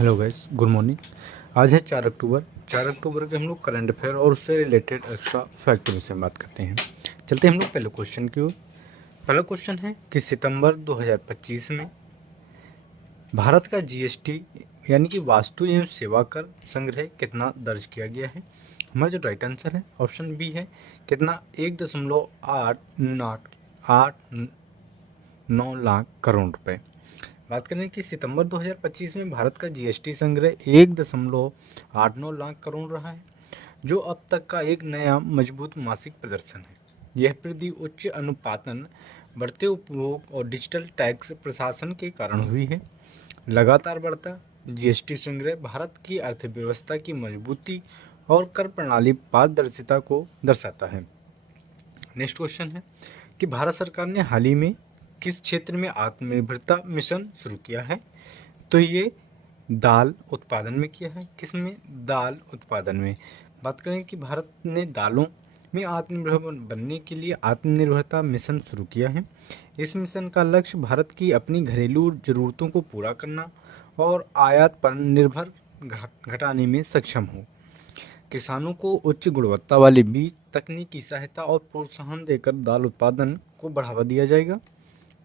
Hello guys, good morning. आज है 4 अक्टूबर के हम लोग करंट अफेयर और उससे रिलेटेड एक्स्ट्रा फैक्ट के विषय में बात करते हैं। चलते हैं हम लोग पहले क्वेश्चन की ओर। पहला क्वेश्चन है कि सितंबर 2025 में भारत का जीएसटी यानी कि वस्तु एवं सेवा कर संग्रह कितना दर्ज किया गया है। हमारा जो राइट आंसर है ऑप्शन बी है। कितना? 1.889 लाख करोड़ रुपए। बात करें कि सितंबर 2025 में भारत का जीएसटी संग्रह 1.89 लाख करोड़ रहा है, जो अब तक का एक नया मजबूत मासिक प्रदर्शन है। यह वृद्धि उच्च अनुपातन, बढ़ते उपभोग और डिजिटल टैक्स प्रशासन के कारण हुई है। लगातार बढ़ता जीएसटी संग्रह भारत की अर्थव्यवस्था की मजबूती और कर प्रणाली पारदर्शिता को दर्शाता है। नेक्स्ट क्वेश्चन है कि भारत सरकार ने हाल ही में किस क्षेत्र में आत्मनिर्भरता मिशन शुरू किया है। तो ये दाल उत्पादन में किया है। किसमें? दाल उत्पादन में। बात करें कि भारत ने दालों में आत्मनिर्भर बनने के लिए आत्मनिर्भरता मिशन शुरू किया है। इस मिशन का लक्ष्य भारत की अपनी घरेलू ज़रूरतों को पूरा करना और आयात पर निर्भर घटाने में सक्षम हो। किसानों को उच्च गुणवत्ता वाले बीज, तकनीकी सहायता और प्रोत्साहन देकर दाल उत्पादन को बढ़ावा दिया जाएगा।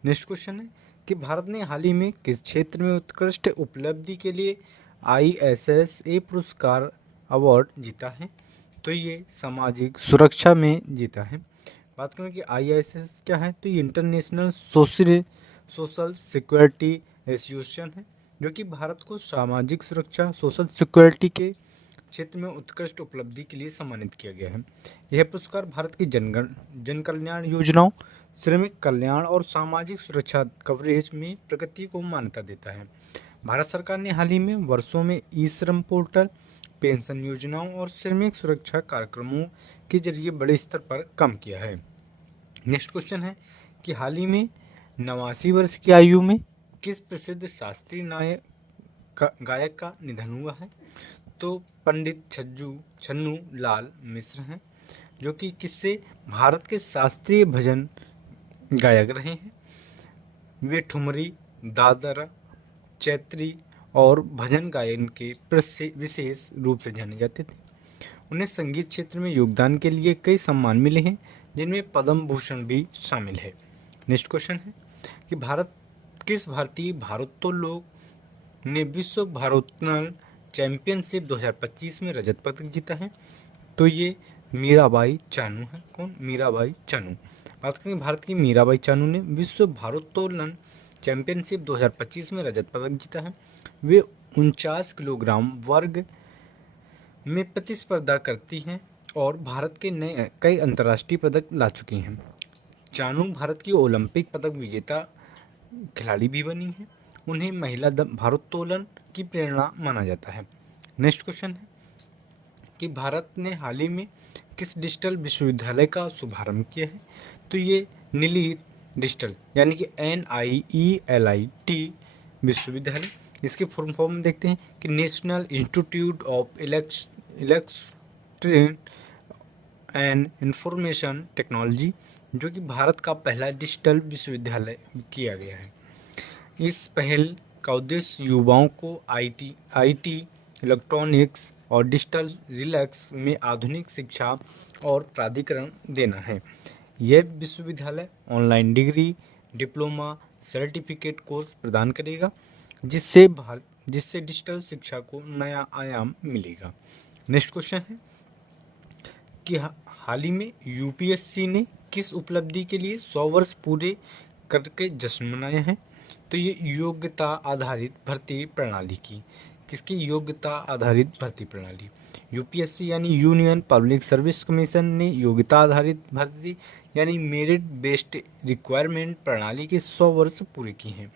नेक्स्ट क्वेश्चन है कि भारत ने हाल ही में किस क्षेत्र में उत्कृष्ट उपलब्धि के लिए ISSA पुरस्कार अवार्ड जीता है। तो ये सामाजिक सुरक्षा में जीता है। बात करें कि ISS क्या है, तो ये इंटरनेशनल सोशल सिक्योरिटी एसोसिएशन है, जो कि भारत को सामाजिक सुरक्षा, सोशल सिक्योरिटी के क्षेत्र में उत्कृष्ट उपलब्धि के लिए सम्मानित किया गया है। यह पुरस्कार भारत की जन कल्याण योजनाओं, श्रमिक कल्याण और सामाजिक सुरक्षा कवरेज में प्रगति को मान्यता देता है। भारत सरकार ने हाल ही में वर्षों में ई श्रम पोर्टल, पेंशन योजनाओं और श्रमिक सुरक्षा कार्यक्रमों के जरिए बड़े स्तर पर काम किया है। नेक्स्ट क्वेश्चन है कि हाल ही में 89 वर्ष की आयु में किस प्रसिद्ध शास्त्रीय गायक का निधन हुआ है। तो पंडित छन्नू लाल मिश्र हैं, जो कि किससे भारत के शास्त्रीय भजन गायक रहे हैं। वे ठुमरी, दादरा, चैत्री और भजन गायन के विशेष रूप से जाने जाते थे। उन्हें संगीत क्षेत्र में योगदान के लिए कई सम्मान मिले हैं, जिनमें पद्म भूषण भी शामिल है। नेक्स्ट क्वेश्चन है कि किस भारतीय भारोत्तोलक ने विश्व भारोत्तोलन चैंपियनशिप 2025 में रजत पदक जीता है। तो ये मीराबाई चानू है। कौन? मीराबाई चानू। बात करें भारत की मीराबाई चानू ने विश्व भारोत्तोलन चैंपियनशिप 2025 में रजत पदक जीता है। वे 49 किलोग्राम वर्ग में प्रतिस्पर्धा करती हैं और भारत के नए कई अंतर्राष्ट्रीय पदक ला चुकी हैं। चानू भारत की ओलंपिक पदक विजेता खिलाड़ी भी बनी हैं। उन्हें महिला भारोत्तोलन की प्रेरणा माना जाता है। नेक्स्ट क्वेश्चन है कि भारत ने हाल ही में किस डिजिटल विश्वविद्यालय का शुभारंभ किया है। तो ये नीलित डिजिटल यानी कि NIELIT विश्वविद्यालय। इसके फुल फॉर्म देखते हैं कि national institute of electronics and information technology, जो कि भारत का पहला डिजिटल विश्वविद्यालय किया गया है। इस पहल का उद्देश्य युवाओं को IT, इलेक्ट्रॉनिक्स और डिजिटल रिलैक्स में आधुनिक शिक्षा और प्राधिकरण देना है। यह विश्वविद्यालय online degree, diploma, certificate course प्रदान करेगा, जिससे डिजिटल शिक्षा को नया आयाम मिलेगा। नेक्स्ट क्वेश्चन है कि हाल ही में UPSC ने किस उपलब्धि के लिए 100 वर्ष पूरे करके जश्न मनाया है। तो ये योग्यता आधारित भर्ती प्रणाली की। किसकी? योग्यता आधारित भर्ती प्रणाली। UPSC यानी यूनियन पब्लिक सर्विस कमीशन ने योग्यता आधारित भर्ती यानी मेरिट बेस्ड रिक्वायरमेंट प्रणाली के 100 वर्ष पूरे किए हैं।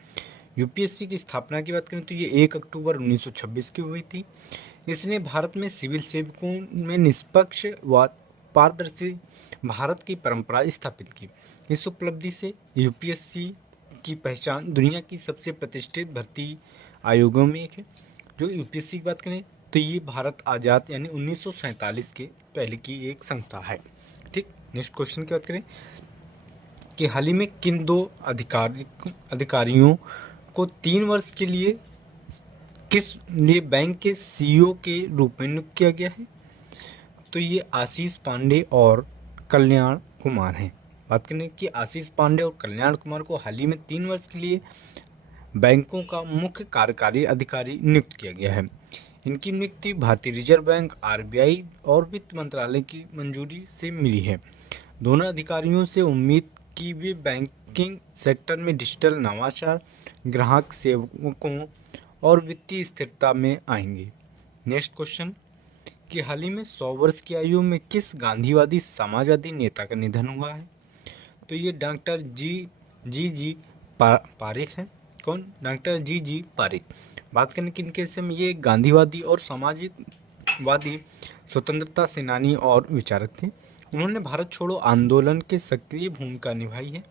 UPSC की स्थापना की बात करें तो ये 1 अक्टूबर 1926 की हुई थी। इसने भारत में सिविल सेवकों में निष्पक्ष व पारदर्शी भारत की परंपरा स्थापित की। इस उपलब्धि से UPSC की पहचान दुनिया की सबसे प्रतिष्ठित भर्ती आयोगों में एक है। जो UPSC की बात करें तो ये भारत आज़ाद यानी 1947 के पहले की एक संस्था है। ठीक। नेक्स्ट क्वेश्चन की बात करें कि हाल ही में किन 2 अधिकारियों को 3 वर्ष के लिए किस ये बैंक के सीईओ के रूप में नियुक्त किया गया है? तो ये आशीष पांडे और कल्याण कुमार हैं। बात करें कि आशीष पांडे और कल्याण कुमार को हाल ही में 3 वर्ष के लिए बैंकों का मुख्य कार्यकारी अधिकारी नियुक्त किया गया है। इनकी नियुक्ति भारतीय रिजर्व बैंक, आरबीआई और वित्त मंत्रालय की मंजूरी से मिली है। दोनों अधिकारियों से उम्मीद की वे बैंकिंग सेक्टर में डिजिटल नवाचार, ग्राहक सेवकों और वित्तीय स्थिरता में आएंगे। नेक्स्ट क्वेश्चन कि हाल ही में 100 वर्ष की आयु में किस गांधीवादी समाजवादी नेता का निधन हुआ है? तो ये डॉक्टर जी पारिक हैं। कौन? डॉक्टर जी पारिक। बात करने की इनके से में ये गांधीवादी और समाजवादी स्वतंत्रता सेनानी और विचारक थे। उन्होंने भारत छोड़ो आंदोलन के सक्रिय भूमिका निभाई है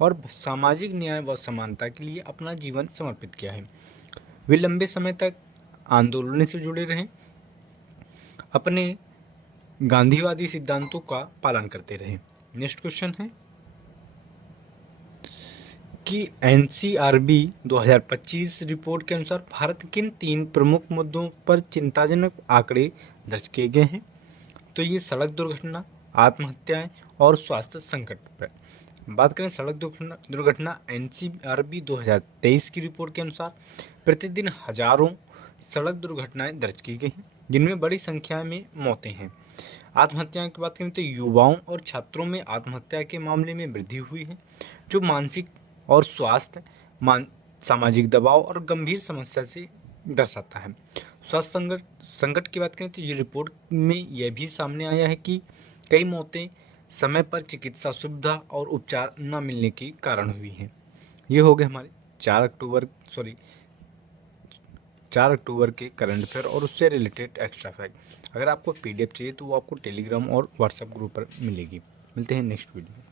और सामाजिक न्याय व समानता के लिए अपना जीवन समर्पित किया है। वे लंबे समय तक आंदोलन से जुड़े रहे, अपने गांधीवादी सिद्धांतों का पालन करते रहे। नेक्स्ट क्वेश्चन है कि एनसीआरबी 2025 रिपोर्ट के अनुसार भारत किन 3 प्रमुख मुद्दों पर चिंताजनक आंकड़े दर्ज किए गए हैं? तो ये सड़क दुर्घटना, आत्महत्याएं और स्वास्थ्य संकट पर। बात करें सड़क दुर्घटना, एनसीआरबी 2023 की रिपोर्ट के अनुसार प्रतिदिन हजारों सड़क दुर्घटनाएं दर्ज की गई हैं, जिनमें बड़ी संख्या में मौतें हैं। आत्महत्याओं की बात करें तो युवाओं और छात्रों में आत्महत्या के मामले में वृद्धि हुई है, जो मानसिक और स्वास्थ्य, सामाजिक दबाव और गंभीर समस्या से दर्शाता है। स्वास्थ्य संकट की बात करें तो ये रिपोर्ट में यह भी सामने आया है कि कई मौतें समय पर चिकित्सा सुविधा और उपचार न मिलने के कारण हुई हैं। ये हो गए हमारे 4 अक्टूबर के करंट अफेयर और उससे रिलेटेड एक्स्ट्रा फैक्ट। अगर आपको पीडीएफ चाहिए तो वो आपको टेलीग्राम और व्हाट्सएप ग्रुप पर मिलेगी। मिलते हैं नेक्स्ट वीडियो।